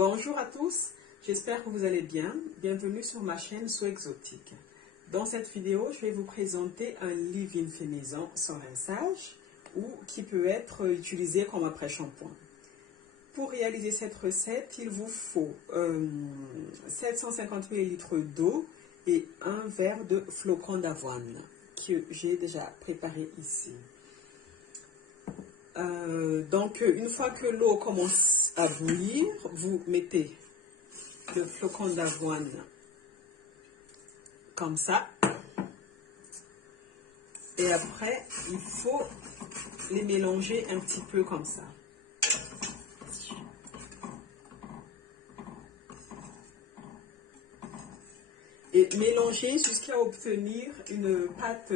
Bonjour à tous, j'espère que vous allez bien. Bienvenue sur ma chaîne So Exotique. Dans cette vidéo, je vais vous présenter un leave-in fait maison sans rinçage ou qui peut être utilisé comme après-shampoing. Pour réaliser cette recette, il vous faut 750 ml d'eau et un verre de flocons d'avoine que j'ai déjà préparé ici. Donc, une fois que l'eau commence à bouillir, vous mettez le flocon d'avoine comme ça. Et après, il faut les mélanger un petit peu comme ça. Et mélanger jusqu'à obtenir une pâte,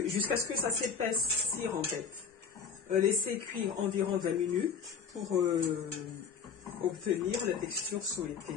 jusqu'à ce que ça s'épaissire en fait. Laissez cuire environ 20 minutes pour obtenir la texture souhaitée.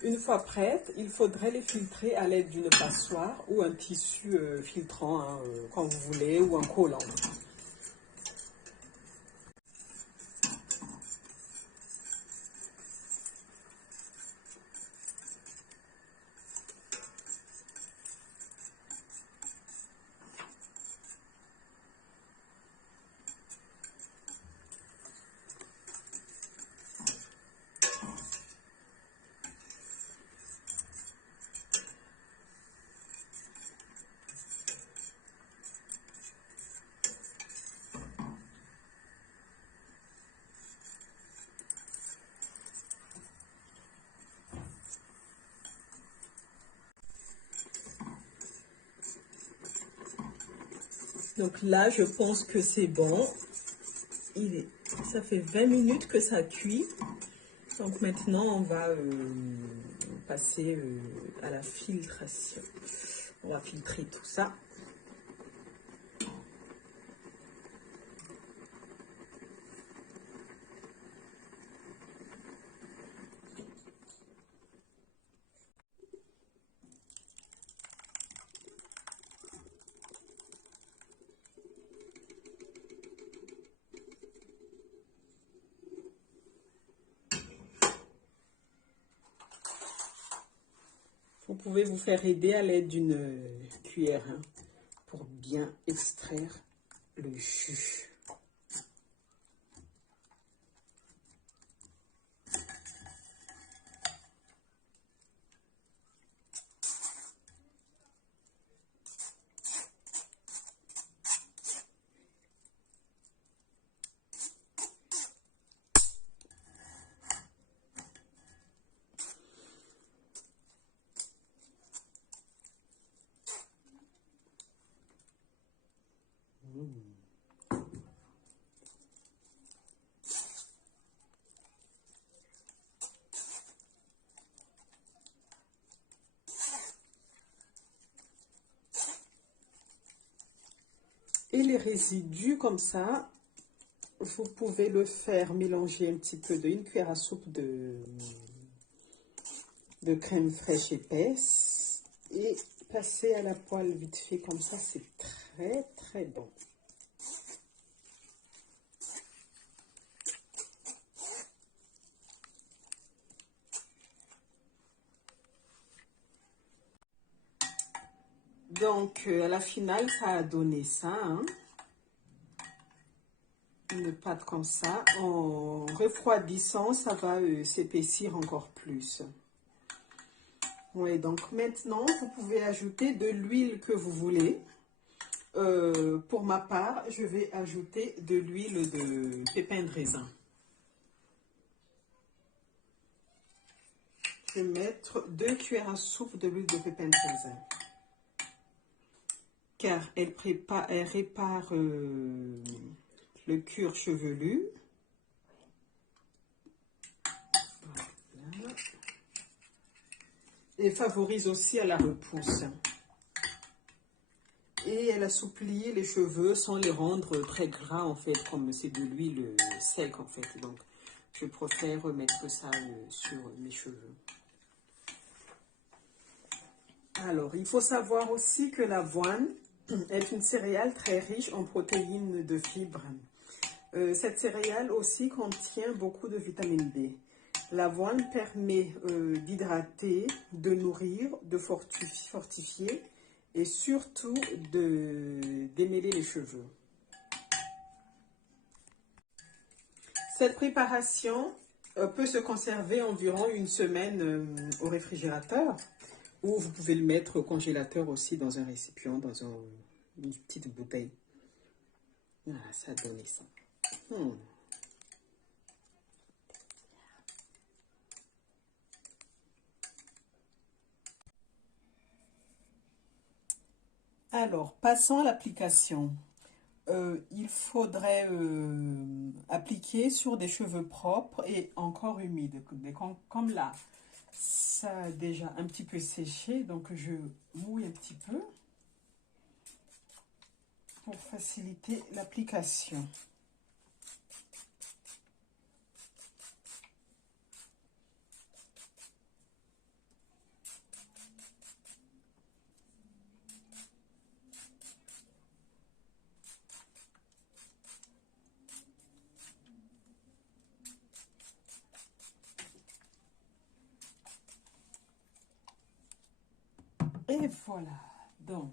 Une fois prête, il faudrait les filtrer à l'aide d'une passoire ou un tissu filtrant, hein, quand vous voulez, ou un collant. Donc là, je pense que c'est bon. Ça fait 20 minutes que ça cuit. Donc maintenant, on va passer à la filtration. On va filtrer tout ça. Vous pouvez vous faire aider à l'aide d'une cuillère, hein, pour bien extraire le jus. Et les résidus comme ça, vous pouvez le faire mélanger un petit peu d'une cuillère à soupe de crème fraîche épaisse et passer à la poêle vite fait comme ça, c'est très très bon. Donc à la finale, ça a donné ça, hein. Une pâte comme ça. En refroidissant, ça va s'épaissir encore plus. Oui, donc maintenant, vous pouvez ajouter de l'huile que vous voulez. Pour ma part, je vais ajouter de l'huile de pépins de raisin. Je vais mettre 2 cuillères à soupe de l'huile de pépins de raisin. Car elle répare le cuir chevelu. et favorise aussi à la repousse. Et elle assouplit les cheveux sans les rendre très gras en fait, comme c'est de l'huile sec en fait. Donc, je préfère mettre ça sur mes cheveux. Alors, il faut savoir aussi que l'avoine est une céréale très riche en protéines de fibres. Cette céréale aussi contient beaucoup de vitamine B. L'avoine permet d'hydrater, de nourrir, de fortifier et surtout de démêler les cheveux. Cette préparation peut se conserver environ une semaine au réfrigérateur ou vous pouvez le mettre au congélateur aussi dans un récipient, dans une petite bouteille. Voilà, ça a donné ça. Alors, passons à l'application. Il faudrait appliquer sur des cheveux propres et encore humides. Comme là, ça a déjà un petit peu séché, donc je mouille un petit peu pour faciliter l'application. Et voilà, donc,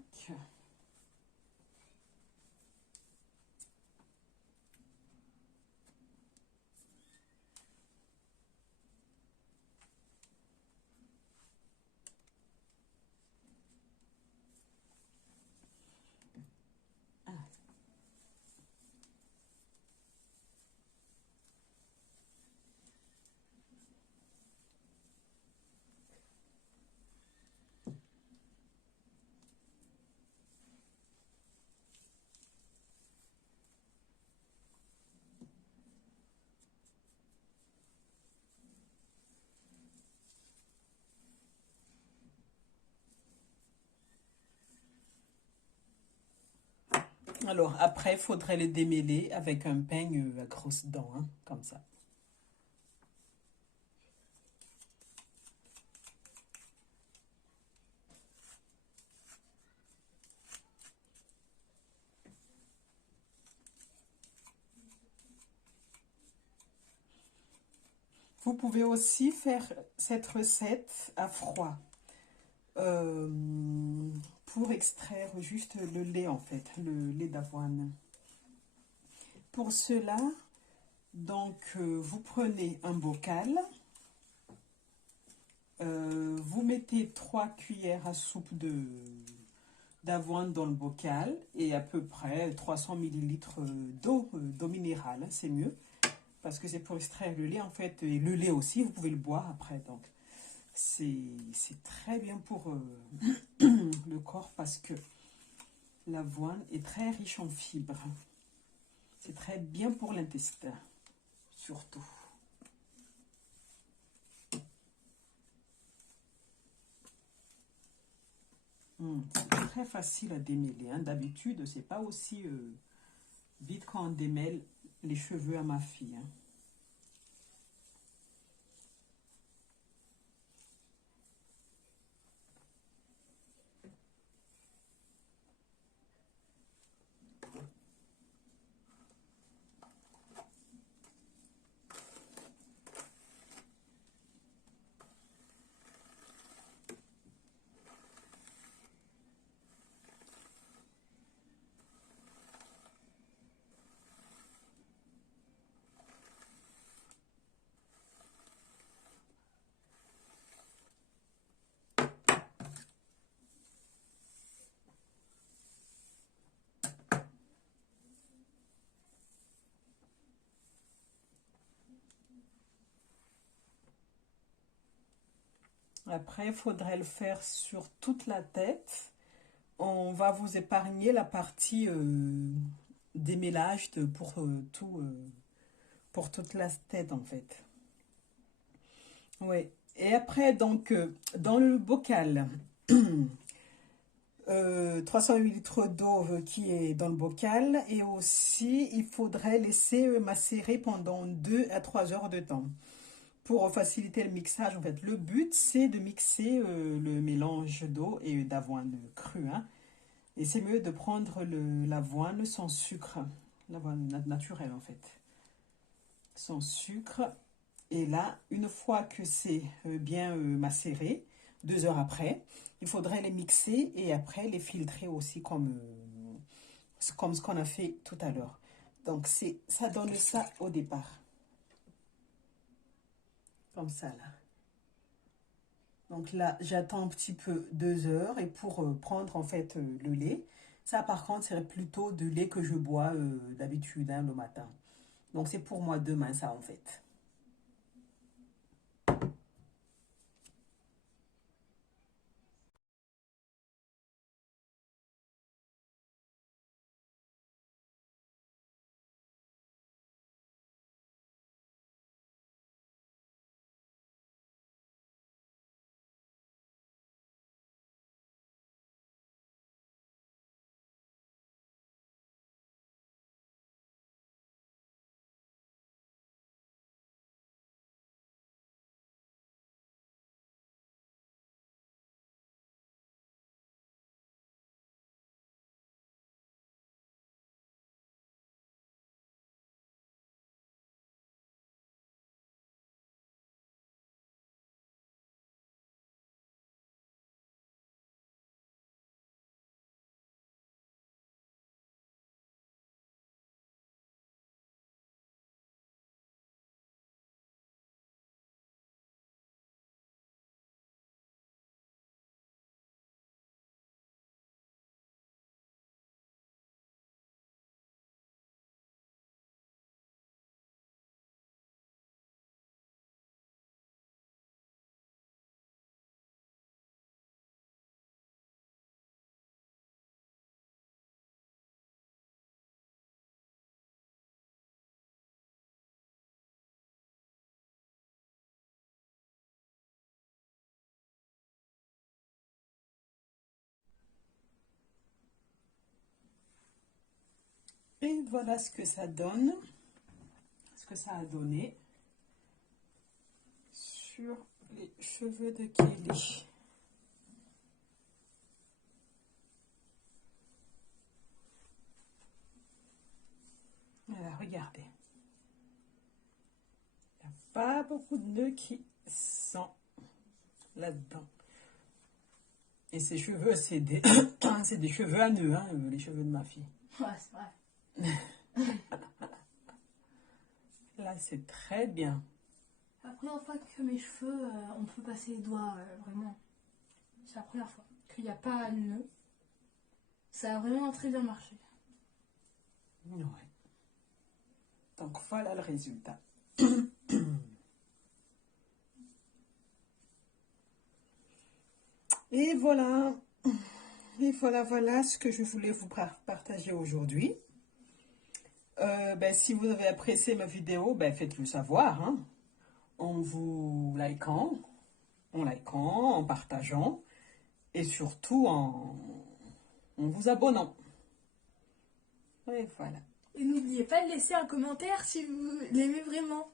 alors après, il faudrait les démêler avec un peigne à grosses dents, hein, comme ça. Vous pouvez aussi faire cette recette à froid euh, pour extraire juste le lait en fait, le lait d'avoine. Pour cela, donc vous prenez un bocal, vous mettez 3 cuillères à soupe d'avoine dans le bocal et à peu près 300 ml d'eau minérale, hein, c'est mieux. Parce que c'est pour extraire le lait en fait, et le lait aussi, vous pouvez le boire après. Donc, c'est très bien pour le corps parce que l'avoine est très riche en fibres. C'est très bien pour l'intestin, surtout. C'est très facile à démêler. Hein. D'habitude, c'est pas aussi vite quand on démêle les cheveux à ma fille. Hein. Après, il faudrait le faire sur toute la tête. On va vous épargner la partie démêlage pour toute la tête en fait. Ouais. Et après, donc, dans le bocal, 308 litres d'eau qui est dans le bocal. Et aussi, il faudrait laisser macérer pendant 2 à 3 heures de temps. Pour faciliter le mixage, en fait, le but, c'est de mixer le mélange d'eau et d'avoine crue, hein. Et c'est mieux de prendre l'avoine sans sucre, l'avoine naturelle, en fait, sans sucre. Et là, une fois que c'est bien macéré, 2 heures après, il faudrait les mixer et après les filtrer aussi comme ce qu'on a fait tout à l'heure. Donc, ça donne ça au départ. Comme ça, là. Donc là, j'attends un petit peu 2 heures et pour prendre en fait le lait. Ça, par contre, c'est plutôt de lait que je bois d'habitude hein, le matin. Donc, c'est pour moi demain, ça, en fait. Et voilà ce que ça donne, ce que ça a donné sur les cheveux de Kelly. Voilà, regardez. Il n'y a pas beaucoup de nœuds qui sont là-dedans. Et ses cheveux, c'est des, c'est des cheveux à nœuds, hein, les cheveux de ma fille. Ouais, c'est vrai. Là, c'est très bien. La première fois que mes cheveux, on peut passer les doigts, vraiment. C'est la première fois qu'il n'y a pas de nœud. Ça a vraiment très bien marché. Ouais. Donc, voilà le résultat. Et voilà. Et voilà ce que je voulais vous partager aujourd'hui. Si vous avez apprécié ma vidéo, faites-le savoir, hein, en vous en partageant et surtout en vous abonnant. Et voilà. Et n'oubliez pas de laisser un commentaire si vous l'aimez vraiment.